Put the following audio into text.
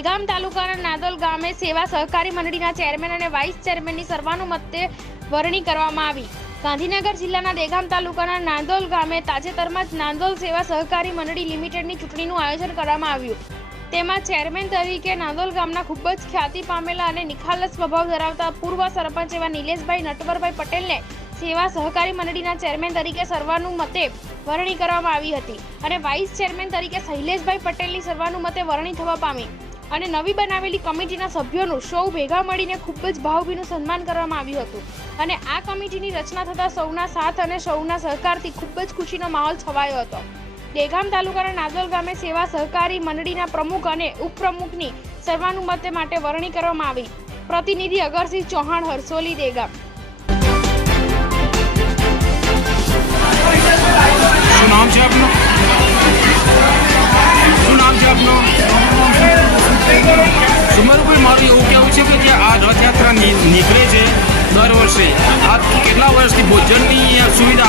દહેગામ તાલુકાના નાદોલ ગામે સેવા સહકારી મંડળીના ચેરમેન અને વાઇસ ચેરમેનની સર્વાનુમતે વરણી કરવામાં આવી. ગાંધીનગર જિલ્લાના દેગામ તાલુકાના નાંદોલ ગામે તાજેતરમાં જ નાંદોલ સેવા સહકારી મંડળી લિમિટેડની ચૂંટણીનું આયોજન કરવામાં આવ્યું. તેમાં ચેરમેન તરીકે નાંદોલ ગામના ખૂબ જ ખ્યાતિ પામેલા અને નિખાલસ સ્વભાવ ધરાવતા પૂર્વ સરપંચ એવા નિલેશભાઈ નટવરભાઈ પટેલને સેવા સહકારી મંડળીના ચેરમેન તરીકે સર્વાનુમતે વરણી કરવામાં આવી હતી અને વાઇસ ચેરમેન તરીકે શૈલેષભાઈ પટેલની સર્વાનુમતે વરણી થવા પામી. અને નવી બનાવેલી કમિટીના સભ્યોનું સૌ ભેગા મળીને ખૂબ જ ભાવભીનું સન્માન કરવામાં આવ્યું હતું. અને આ કમિટીની રચના થતાં સૌના સાથ અને સૌના સહકારથી ખૂબ જ ખુશીનો માહોલ છવાયો હતો. દેગામ તાલુકાના નાદોલ ગામે સેવા સહકારી મંડળીના પ્રમુખ અને ઉપપ્રમુખની સર્વાનુમતે માટે વરણી કરવામાં આવી. પ્રતિનિધિ અગરસિંહ ચૌહાણ, હરસોલી, દેગામ. છે કે જે આ રથયાત્રા નીકળે છે દર વર્ષે? આ કેટલા વર્ષથી ભોજનની સુવિધા